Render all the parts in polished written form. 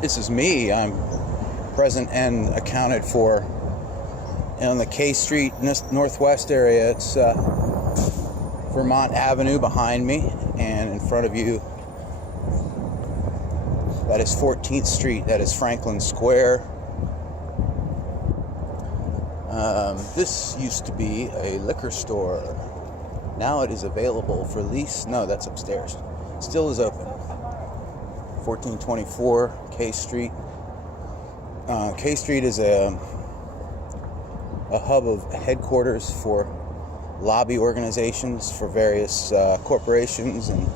This is me. I'm present and accounted for on the K Street Northwest area. It's Vermont Avenue behind me, and in front of you, that is 14th Street. That is Franklin Square. This used to be a liquor store. Now it is available for lease. No, that's upstairs. Still is open. 1424 K Street. K Street is a hub of headquarters for lobby organizations for various corporations and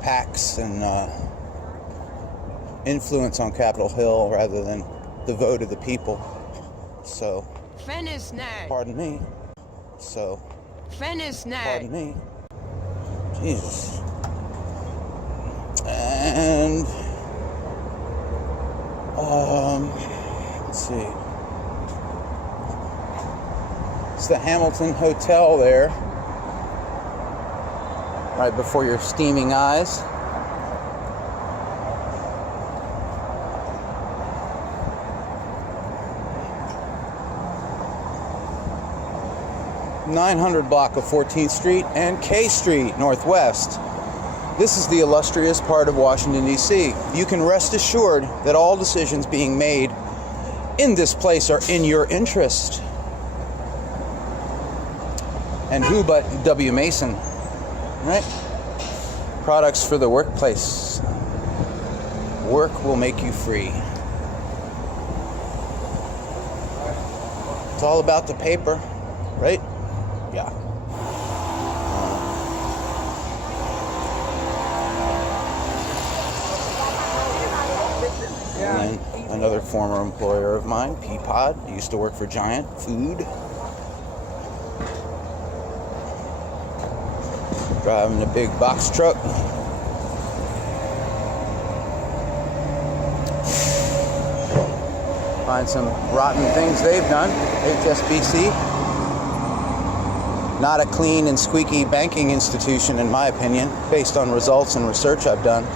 PACs, and influence on Capitol Hill rather than the vote of the people. So, pardon me. So, pardon me. Jesus. And, let's see. It's the Hamilton Hotel there, right before your steaming eyes. .900 block of 14th Street and K Street Northwest. This is the illustrious part of Washington, D.C. You can rest assured that all decisions being made in this place are in your interest. And who but W. Mason, right? Products for the workplace. Work will make you free. It's all about the paper, right? Yeah. And then another former employer of mine, Peapod, used to work for Giant Food. Driving a big box truck. Find some rotten things they've done. HSBC. Not a clean and squeaky banking institution, in my opinion, based on results and research I've done.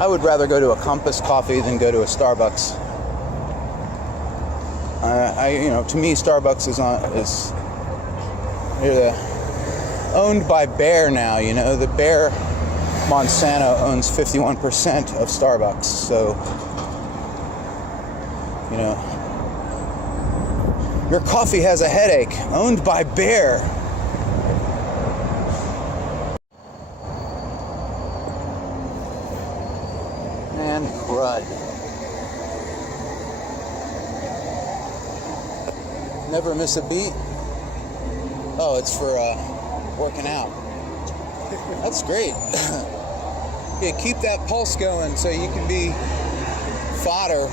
I would rather go to a Compass Coffee than go to a Starbucks. To me, Starbucks is owned by Bayer now. The Bayer Monsanto owns 51% of Starbucks. So, your coffee has a headache. Owned by Bayer. And crud. Never miss a beat. Oh, it's for working out. That's great. Yeah, keep that pulse going so you can be fodder.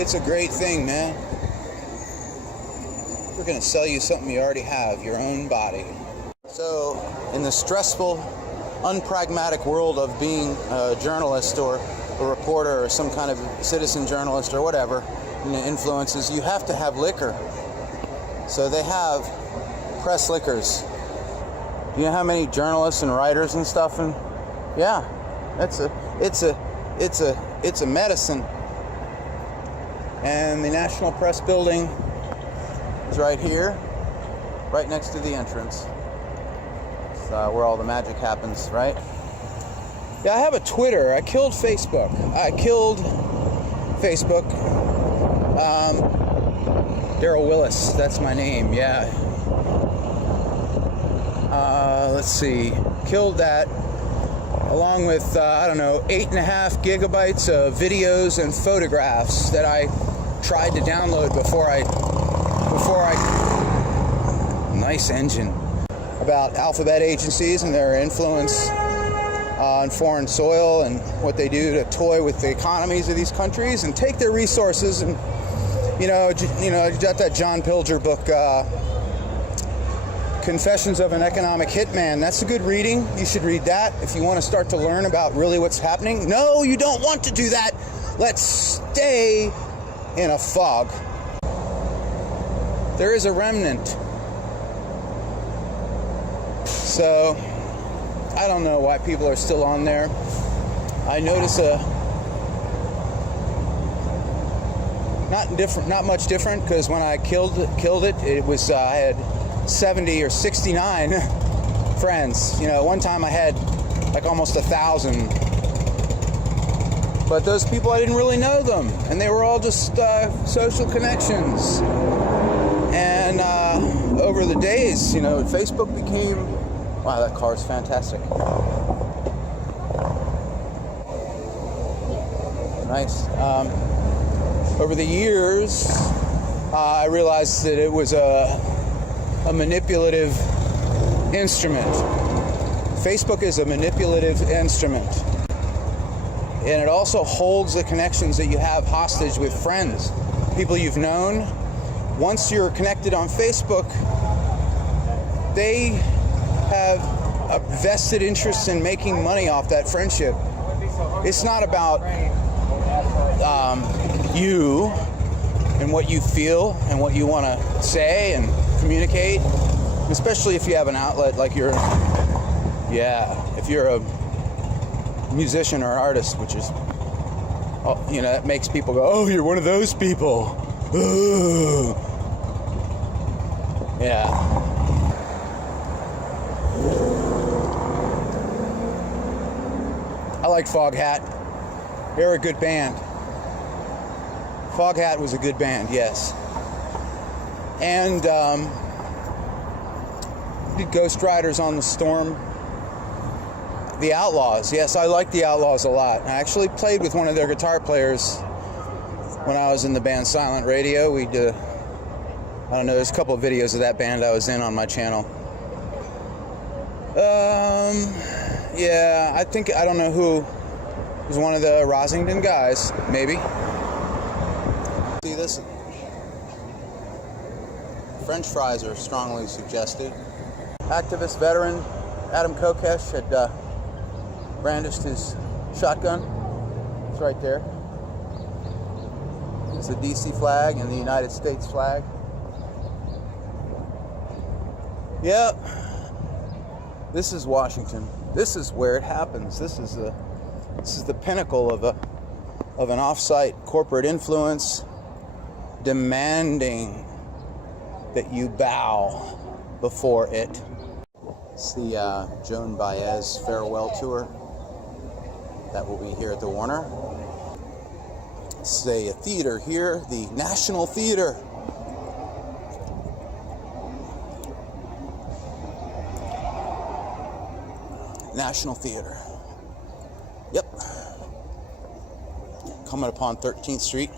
It's a great thing, man. We're going to sell you something you already have, your own body. So, in the stressful, unpragmatic world of being a journalist or a reporter or some kind of citizen journalist or whatever, influences, you have to have liquor. So they have press liquors. Do you know how many journalists and writers and stuff? And yeah, it's a medicine. And the National Press Building is right here, right next to the entrance. It's where all the magic happens, right? Yeah, I have a Twitter. I killed Facebook. Daryl Willis, that's my name, yeah. Let's see. Killed that along with, 8.5 gigabytes of videos and photographs that I tried to download before I nice engine, about alphabet agencies and their influence on foreign soil and what they do to toy with the economies of these countries and take their resources. And you got that John Pilger book, Confessions of an Economic Hitman. That's a good reading. You should read that if you want to start to learn about really what's happening. No, you don't want to do that. Let's stay in a fog. There is a remnant. So, I don't know why people are still on there. I notice not much different, because when I killed it, it was I had 70 or 69 friends. You know, one time I had like almost 1,000. But those people, I didn't really know them, and they were all just social connections. And over the days, you know, Facebook became, wow, that car's fantastic. Nice. Over the years, I realized that it was a manipulative instrument. Facebook is a manipulative instrument. And it also holds the connections that you have hostage with friends, people you've known. Once you're connected on Facebook, they have a vested interest in making money off that friendship. It's not about you and what you feel and what you want to say and communicate, especially if you have an outlet like if you're a musician or artist, which is, you know, that makes people go, oh, you're one of those people. Ooh. Yeah. I like Foghat. They're a good band. Foghat was a good band, yes. And did Ghost Riders on the Storm. The Outlaws, yes, I like the Outlaws a lot. I actually played with one of their guitar players when I was in the band Silent Radio. We did, I don't know, there's a couple of videos of that band I was in on my channel. Yeah, I don't know who was one of the Rosington guys, maybe. See this? French fries are strongly suggested. Activist veteran Adam Kokesh had brandished his shotgun. It's right there. It's the DC flag and the United States flag. Yep. This is Washington. This is where it happens. This is the pinnacle of an off-site corporate influence demanding that you bow before it. It's the Joan Baez farewell tour that will be here at the Warner. It's a theater here, the National Theater. National Theater. Yep. Coming upon 13th Street.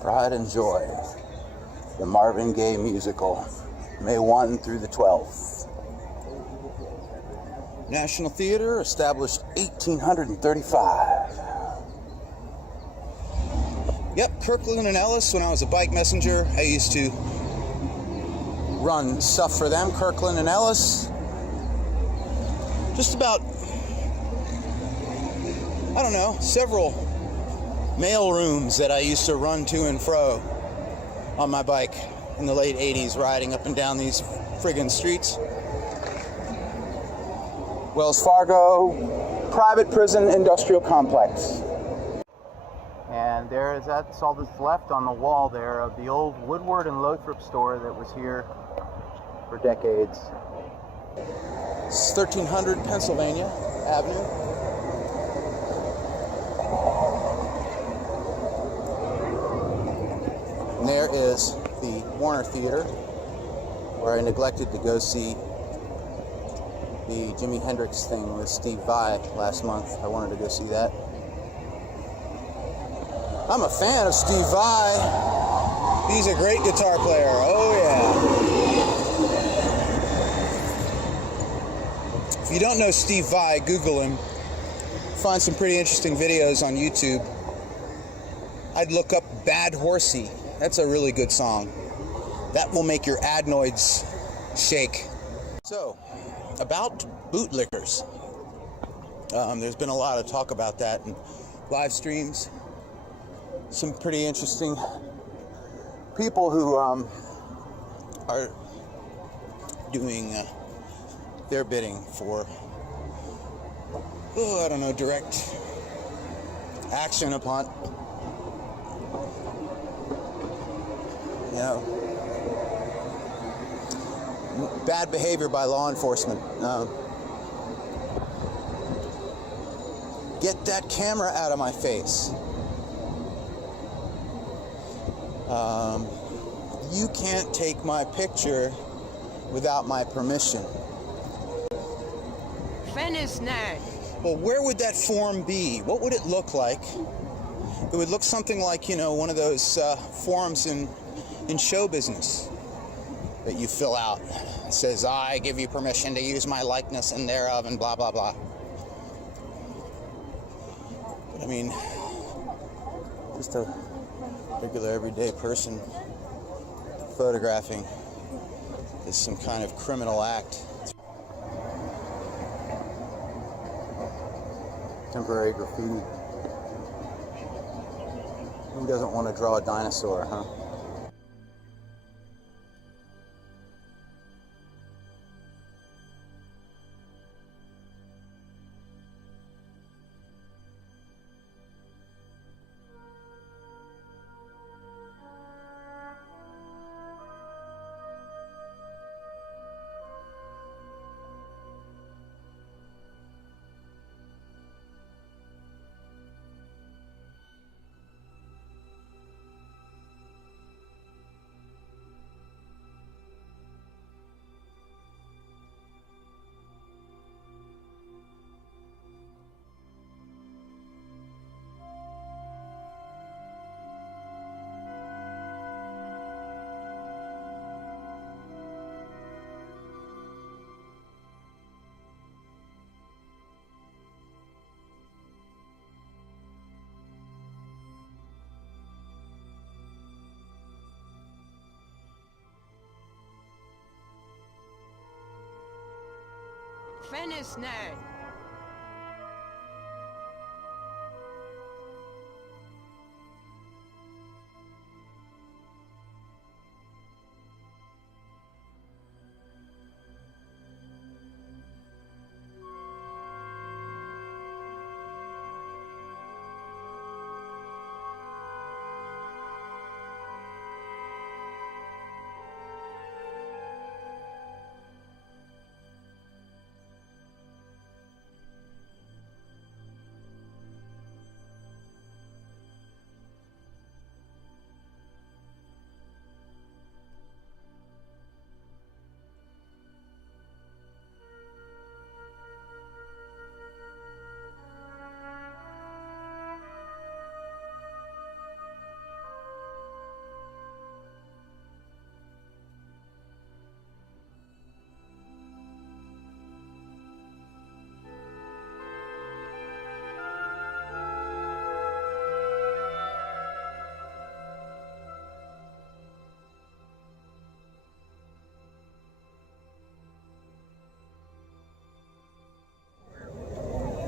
Pride and Joy, the Marvin Gaye musical, May 1 through the 12th. National Theater, established 1835. Yep, Kirkland and Ellis. When I was a bike messenger, I used to run stuff for them. Kirkland and Ellis. Just about, I don't know, several mail rooms that I used to run to and fro on my bike in the late 80s, riding up and down these friggin' streets. Wells Fargo, private prison industrial complex. And that's all that's left on the wall there of the old Woodward and Lothrop store that was here for decades. It's 1300 Pennsylvania Avenue. And there is the Warner Theater, where I neglected to go see the Jimi Hendrix thing with Steve Vai last month. I wanted to go see that. I'm a fan of Steve Vai. He's a great guitar player. Oh yeah. If you don't know Steve Vai, Google him. Find some pretty interesting videos on YouTube. I'd look up Bad Horsey. That's a really good song. That will make your adenoids shake. So, about bootlickers. There's been a lot of talk about that in live streams. Some pretty interesting people who are doing their bidding for, I don't know, direct action upon, bad behavior by law enforcement. Get that camera out of my face. You can't take my picture without my permission. Finish now. Well, where would that form be? What would it look like? It would look something like, one of those forms in show business that you fill out. It says, I give you permission to use my likeness and thereof, and blah, blah, blah. But I mean, just a regular everyday person photographing is some kind of criminal act. Temporary graffiti. Who doesn't want to draw a dinosaur, huh? Finish now.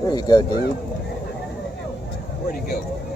There you go, dude. Where'd he go?